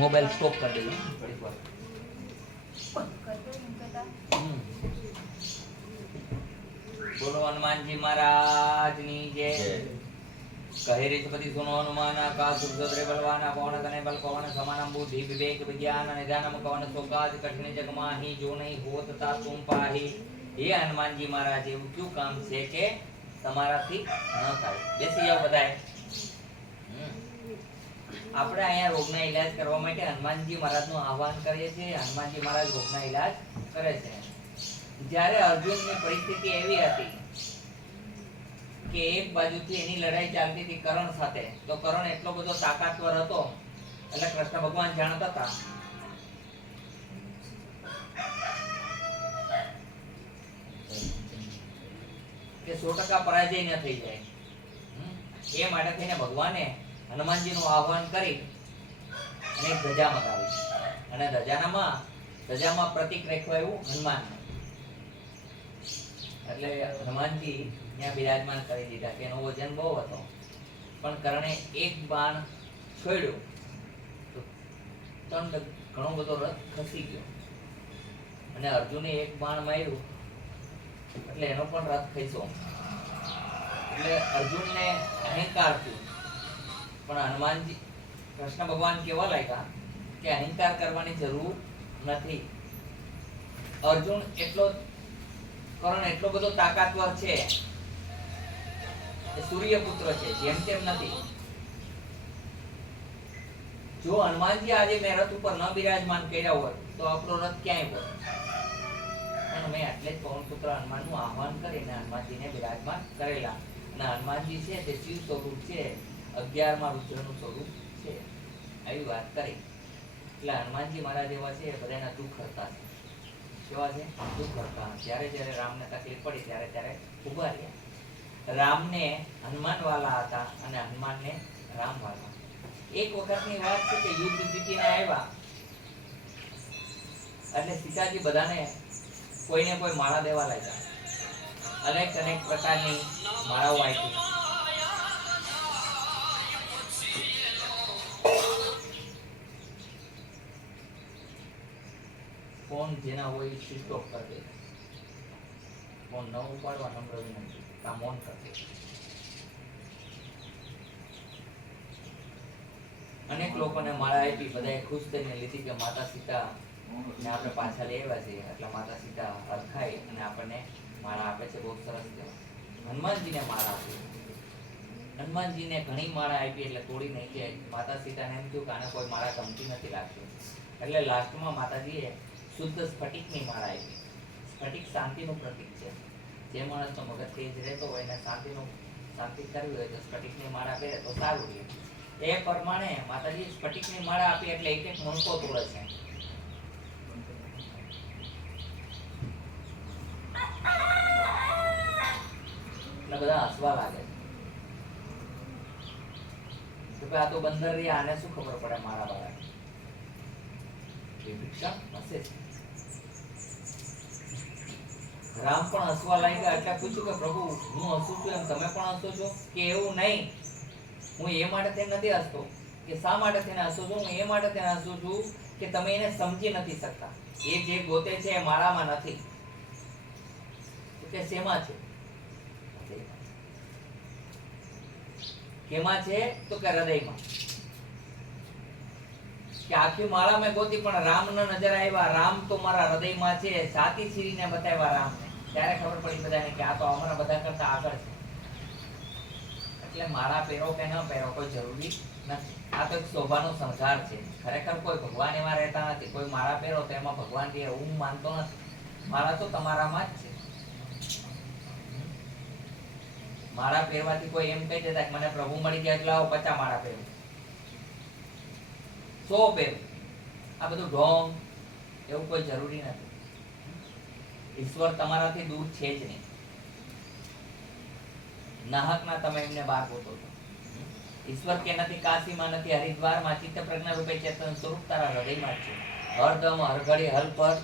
Mobile stop कर देगा थोड़ी बार। बोलो हनुमान जी महाराज ની જય। કહે રીતપતિ સુનો હનુમાન કા સુરસદ્રે બલવાના પવન તને બલ પવન સમાનમ બુદ્ધિ વિવેક વિજ્ઞાન અને જ્ઞાનમ કવન સોગાદ કઠિન જગ માહી જો નહીં હોત તા તુમ પાહી। હે હનુમાનજી મહારાજ એવું ક્યું કામ છે કે તમારાથી ન થાય? બેસી જાઓ બધાય। આપણે અહીંયા રોગના ઈલાજ કરવા માટે હનુમાનજી મહારાજનું આહ્વાન કરીએ છીએ। હનુમાનજી મહારાજ રોગના ઈલાજ કરે છે। જ્યારે અર્જુનની પરિસ્થિતિ એવી હતી કે એક બાજુથી એની લડાઈ ચાલતી હતી કરણ સાથે, તો કરણ એટલો બધો તાકાતવર હતો એટલે કૃષ્ણ ભગવાન જાણતા હતા કે 100% પરાજય ન થઈ જાય। એ માટે થઈને ભગવાને હનુમાનજીનું આહ્વાન કરી અને એક ધજા મગાવી અને ધજામાં પ્રતીક રાખ્યું હનુમાન। એટલે હનુમાનજી ત્યાં બિરાજમાન કરી દીધા કે એનો વજન બહુ હતો, પણ કરણે એક બાણ છોડ્યો તો ઘણો બધો રથ ખસી ગયો અને અર્જુને એક બાણ માર્યું એટલે એનો પણ રથ ખસ્યો। એટલે અર્જુનને અહંકાર થયો, પણ હનુમાનજી કૃષ્ણ ભગવાન કેવા લાગ્યા કે અહંકાર કરવાની જરૂર નથી। અર્જુન કરણ એટલો બધો તાકાતવર છે, સૂર્યપુત્ર છે, જેમ તેમ નથી। જો હનુમાનજી આજે મેં રથ ઉપર ન બિરાજમાન કર્યા હોત તો આપણો રથ ક્યાંય હોત, પણ મેં એટલે જ પવનપુત્ર હનુમાનનું આહ્વાન કરીને હનુમાનજીને બિરાજમાન કરેલા। અને હનુમાનજી છે તે શિવ સ્વરૂપ છે, 11માં રુદ્રનું સ્વરૂપ છે, આવી વાત કરી। એટલે હનુમાનજી મહારાજ એવા છે બધાના દુઃખ હરતા છે। કેવા છે? દુઃખ હરતા। જ્યારે રામને તકલીફ પડી ત્યારે ઉભા રહ્યા। રામને હનુમાન વાલા હતા અને હનુમાનને રામ વાલા। એક વખતની વાત છે કે યુદ્ધ જીતીને આવ્યા એટલે સીતાજી બધાને કોઈને કોઈ માળા દેવા લાગ્યા। અનેક પ્રકારની માળાઓ આપી। ફોન જેના હોય સ્વિચ ઓફ કરી દે, ફોન ન ઉપાડવા નમ્ર વિનંતી, કામ ઓન કરી દે। અનેક લોકોને માળા આપી, બધાએ ખુશ થઈને લીધી કે માતા સીતા ને આપણે પાછા લઈ આવ્યા છીએ એટલે માતા સીતા હરખાઈ અને આપણને માળા આપે છે, બહુ સરસ કહેવાય। હનુમાનજીને માળા આપી, હનુમાનજીને ઘણી માળા આપી એટલે તોડી નહીં કે માતા સીતાને એમ થયું કે આને કોઈ માળા ગમતી નથી લાગતી, એટલે લાસ્ટમાં માતાજીએ શુદ્ધ સ્ફટિકની માળા આપી। સ્ફટિક શાંતિનું પ્રતીક છે। જે માણસનો મગજ તેજ રહેતો હોય ને શાંતિ કરવી હોય તો સ્ફટિકની માળા પહેરે તો સારું રહે। એ પ્રમાણે માતાજી સ્ફટિકની માળા આપી એટલે એક મણકો તોડે છે। એટલે બધા હસવા લાગે છે કે આ તો બંદર રહ્યા, આને શું ખબર પડે મારા બાળક ભિક્ષા હસે છે। રામ પણ હસવા લાગ્યા એટલે પૂછ્યું કે પ્રભુ હું હસું છું એમ તમે પણ હસો છો? કે એવું નહીં, હું એ માટે થઈને નથી હસતો। કે શા માટે થઈને હસું છું? હું એ માટે થઈને હસું છું કે તમે એને સમજી નથી શકતા। એ જે ગોતે છે એ માળામાં નથી। કે શેમાં છે? કેમાં છે? તો કે હૃદયમાં। કે આખી માળા મેં ગોતી પણ રામ ન નજર આવ્યા। રામ તો મારા હૃદયમાં છે। સાતી છીરીને બતાવ્યા રામને, ત્યારે ખબર પડી બધાને કે આ તો અમારા બધા કરતા આગળ છે। એટલે માળા પહેરો કે ન પહેરો કોઈ જરૂરી નથી। આ તો એક શોભાનો શણગાર છે। ખરેખર કોઈ ભગવાન એમાં રહેતા નથી। કોઈ માળા પહેરો તો એમાં ભગવાન રહે હું માનતો નથી। માળા તો તમારામાં જ છે। માળા પહેરવાથી કોઈ એમ કહી દેતા કે મને પ્રભુ મળી ગયા એટલે આવો 50 માળા પહેરો, 100 પહેરો, આ બધું ઢોંગ, એવું કોઈ જરૂરી નથી। ઈશ્વર તમારાથી દૂર છે જ નહીં। નાહકના તમે એમને બહાર ગોતો છો। ઈશ્વર કે નથી કાશીમાં, નથી હરિદ્વારમાં, ચિત્ત પ્રજ્ઞા રૂપે ચેતન સ્વરૂપ તારા હૃદયમાં જ છે। હરદમ હર ઘડી હલ પર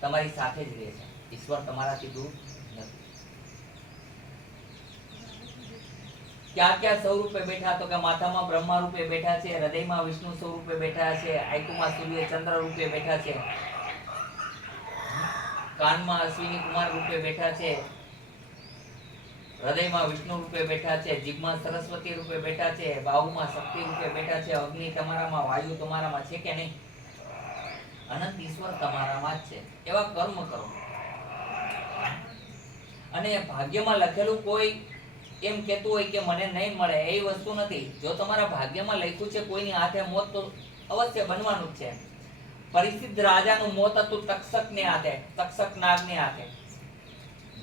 તમારી સાથે જ રહે છે। ઈશ્વર તમારાથી દૂર નથી। ક્યાં ક્યાં સ્વરૂપે બેઠા? તો કે માથામાં બ્રહ્મા રૂપે બેઠા છે, હૃદયમાં વિષ્ણુ સ્વરૂપે બેઠા છે, આંખોમાં સૂર્ય ચંદ્ર રૂપે બેઠા છે, કાનમાં અશ્વિની કુમાર રૂપે બેઠા છે, હૃદયમાં વિષ્ણુ રૂપે બેઠા છે, જીભમાં સરસ્વતી રૂપે બેઠા છે, બાહુમાં શક્તિ રૂપે બેઠા છે, અગ્નિ તમારામાં, વાયુ તમારામાં છે કે નહીં? અનંત ઈશ્વર તમારામાં જ છે. એવા કર્મ કરો. અને ભાગ્યમાં લખેલું કોઈ એમ કહેતું હોય કે મને નહીં મળે, એ વસ્તુ નથી. જો તમારા ભાગ્યમાં લખ્યું છે કોઈની હાથે મોત, તો અવશ્ય બનવાનું જ છે. પરિસિદ્ધ રાજાનું મોત હતું તક્ષકને હાથે, તક્ષક નાગને હાથે.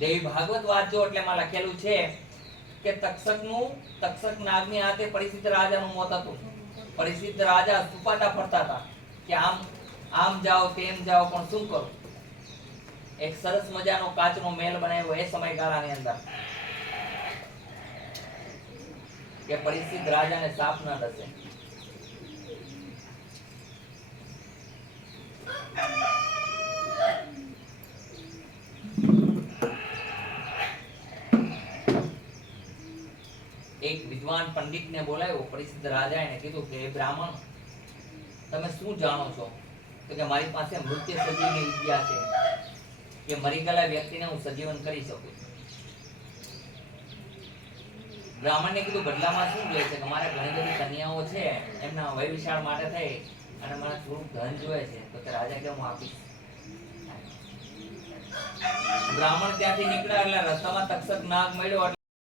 દેવી ભાગવત વાંચજો એટલે એમાં લખેલું છે કે તક્ષક નાગની હાથે પરિસિદ્ધ રાજાનું મોત હતું. પરિસિદ્ધ રાજા સુપાટા ફરતા હતા કે આમ જાઓ તેમ જાઓ, પણ શું કરું? એક સરસ મજાનો કાચનો મહેલ બનાવ્યો એ સમયગાળાની અંદર કે પરિસિદ્ધ રાજાને સાપ ન ડસે. એક વિદ્વાન પંડિતને બોલાવ્યો પરિસિદ્ધ રાજાએ કીધું કે બ્રાહ્મણ, તમે શું જાણો છો? તો કે મારી પાસે મૃત્યુ સજીવની વિદ્યા છે કે મરી ગયેલા વ્યક્તિને હું સજીવન કરી શકું. બ્રાહ્મણને કીધું બદલામાં શું જોઈએ છે? કે મારે ઘણી બધી કન્યાઓ છે, એમના વૈવિશાળ માટે થઈ અને મને થોડું ધન જોઈએ છે. તો કે રાજા કે હું આપીશ. બ્રાહ્મણ ત્યાંથી નીકળ્યા એટલે રસ્તામાં તક્ષક નાગ મળ્યો એટલે